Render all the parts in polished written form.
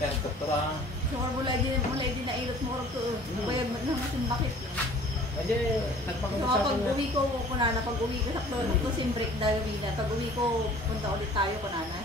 Kaya doktora. Sure, mulai din na ilot mo ito. Kaya naman bakit? Kasi nagpakita sa akin pag uwi ko, kunana, pag uwi ko sa kloro ko, sim break dahil na. Pag uwi ko, punta ulit tayo, kunana.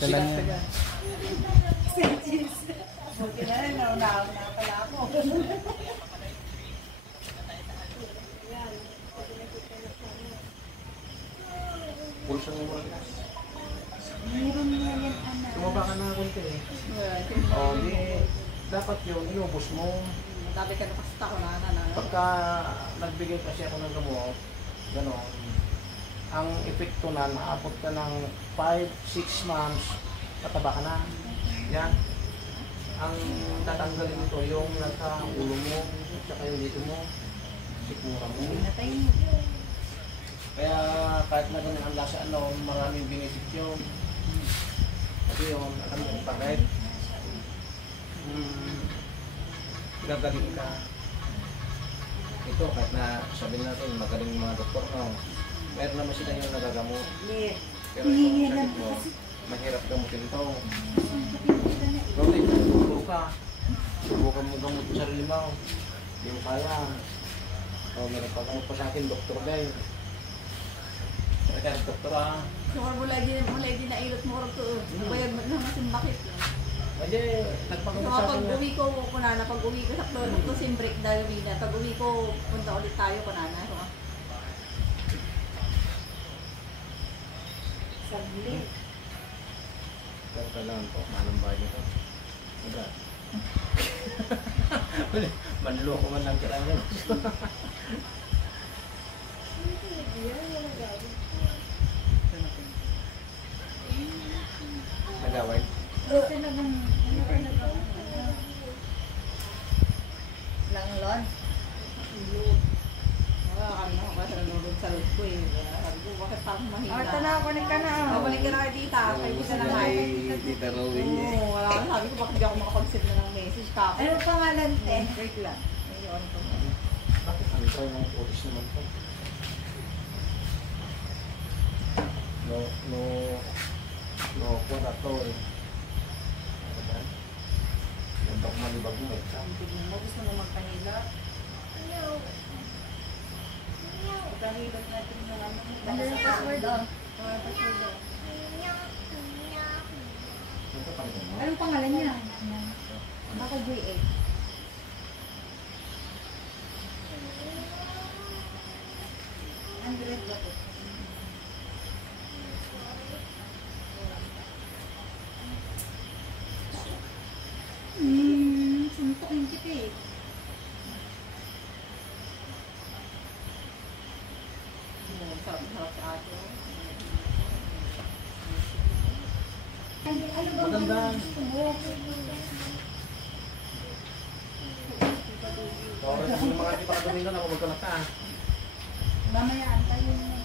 Ito lang yan. Buti na rin, naunaw na pala ako. Pulsa mo muna. Meron na yan, anak. Tumaba ka na konti eh. O, di, dapat yung inubos mo. Dapat ka nakasta ko na. Pagka nagbigay kasi ako ng gamot, gano'n, ang epekto na naabot ka ng 5-6 months, tataba ka na. Yan. Ang tatanggalin nito yung nasa ulo mo, tsaka yung dito mo, sikmura mo. Kaya kahit na ganun ang lasa, maraming benefit yun. Kasi yung, alam mo, bakit? Gagaling ka. Ito, kahit na sabihin natin, magaling mga doktor, no? Meron naman sila yung nagagamot. Pero ito, sakit mo, mahirap gamutin ito. Pero ito, ka. Subukan mo gamot sa sarili mo. Hindi mo kaya. O, meron pa gamot pa sa akin, doktor din. Kaya doktor ah. Sure, mulai din na ilot mo ito. Kaya naman bakit? Kasi nagpakita sa akin pag uwi ko, kunana, pag uwi ko sa kloro ko, sim break dahil na. Pag uwi ko, punta ulit tayo, kunana. Saglit. Pero kailangan po, manambay nito. Diba? Manloko man lang kailangan. Nagaway? Langlon? Kami ako kasi nalulog sa loob ko eh. Sabi ko, bakit parang mahina? O, tanaw, balik ka na. Balik ka na kay tita. Kay tita na nga eh. Tita Rowin niya. Oo, wala ka. Sabi ko, bakit di ako makapag-send na ng message ka ako? Ano pangalan, te? Wait lang. Ayun ko. Bakit ang try ng pulis naman po? No, kurator. Ano ba? Ganda ko malibag mo eh. Tingin mo, gusto mo magpahila? Pagkahilot natin ng ano. Ano yung password, oh? Password daw. Ito pa rin mo? Anong pangalan niya? Baka J8. Andred ba po? Suntukin kita eh. Sarap sa ato. Ano ba Maganda. gusto mo? Sorry, kung mga di pa kaduming ka na, kung magkanak ka. Mamaya, antayin mo.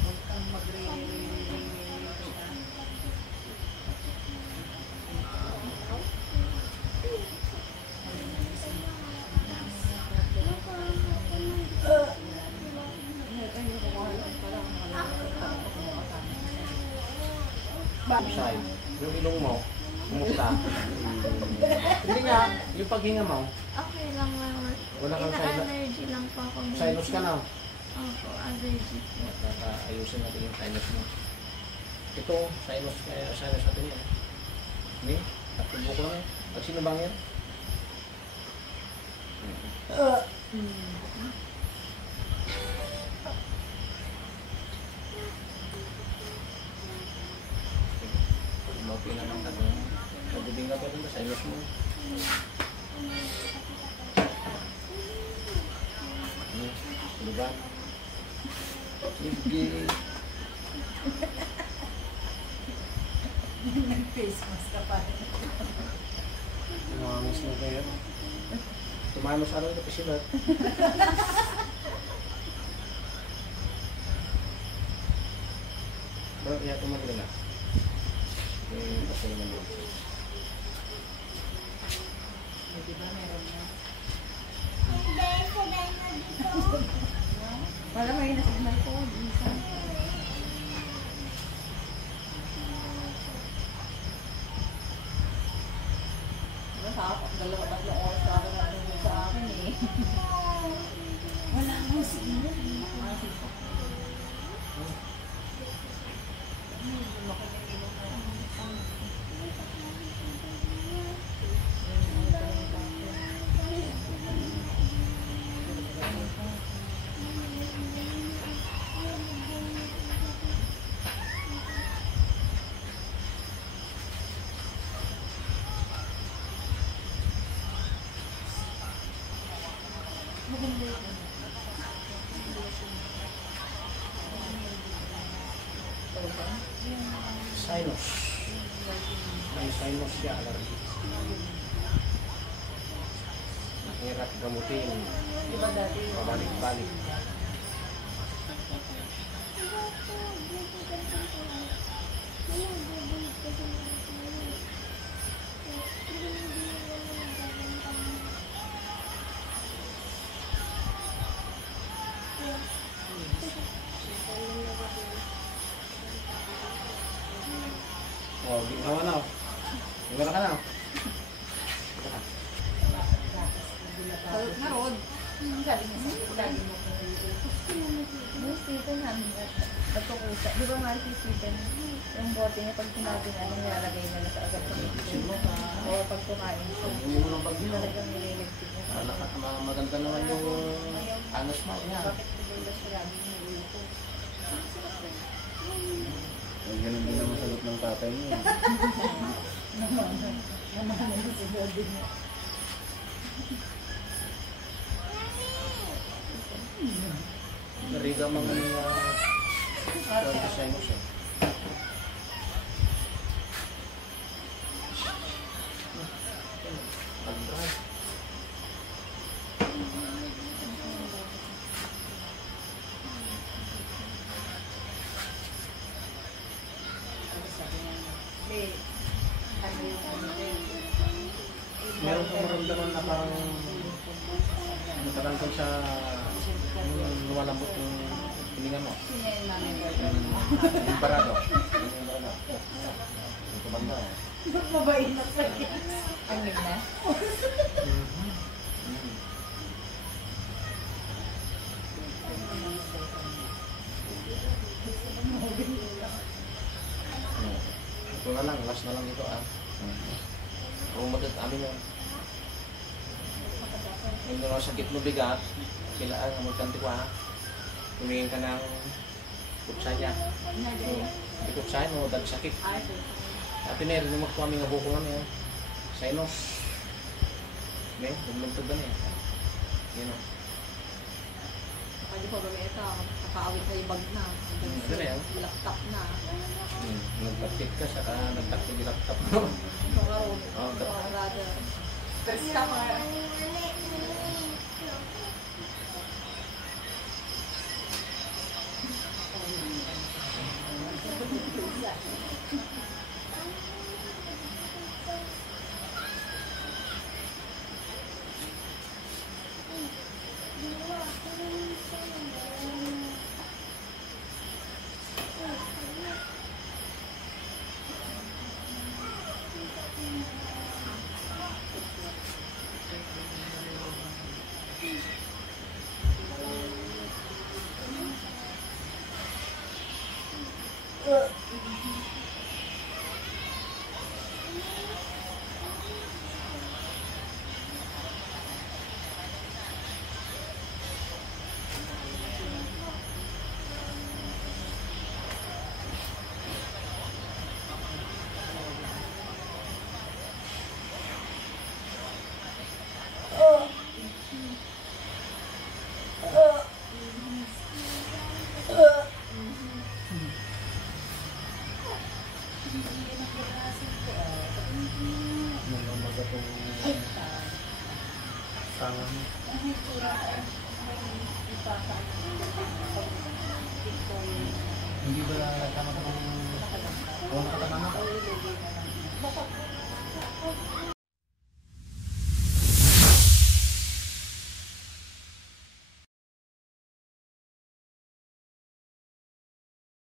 Huwag kang Side. Yung ilong mo, kumusta? Hindi nga, yung paghinga mo, Okay lang naman. wala kang sinus. Ina-allergy lang po ako. Sinus ka na. Opo, allergy po. Ayusin natin yung sinus mo. Ito, sinus natin yan. Hindi? Tatlong buko lang yan. Pag sino bang yan? Okay naman tayo. Pagdibing ka pa rin ba sa ilos mo? Diba? Sige. Nag-face mask ka pa. Tumamis na kayo. Tumamis araw na pasilat. Kaya tumagin na. Kasi naman yun. Di ba meron na? Wala may nasignal ko. Minsan. Diba sa ako, 2-3 oras ka ako nanonood sa akin eh. Wala mo signal. Sinus. May sinus siya, allergy. Mahirap gamutin. Di ba dati? Pabalik-balik. Oh, ginawa na. Ginawa ka na. Salot na Rod. Sabi niya, sabi mo kung yung Stephen nagkukusa. Di ba nga si Stephen, yung bote niya pag kumain na, nilalagay na sa agad sa kitchen mo. O pag kumain siya, Hindi mo nang bagyo. talagang nililigpit niya. Maganda naman yung anos mo. Yan. Bakit siguro siya lagi niluluto? Ganun din naman sagot ng tatay niya. Namahan na si Bobby niya. Nariga mga sinus eh. Pag-dry. Meron kang maramdaman na parang nakaramdam sa lumalambot yung hininga mo. Yung parado. Yung parado. Yung kumanda. Ba't mabait na sa'yo? Ang na? Ito na lang, last na lang ito ah. Kung magat amin yun. Yung mga sakit mo bigat, kailangan nga magkanti ko ha. Tumingin ka ng kutsa niya. Hindi kutsa mo, dag sakit. Tapi na rin mo kami nga buko lang yan. Sinus. May, bumulantod ba niya? Yan o. Pwede pa gamita. Nakaawit na yung bag na. Ito na yan. Laptop na. Nagtaktik ka, saka nagtaktik yung laptop mo. Baka Rod. Oo, Baka rather. First ka mga. Hindi ba tama ka ng Oo, nakatama na. Ulilagay na lang. Baka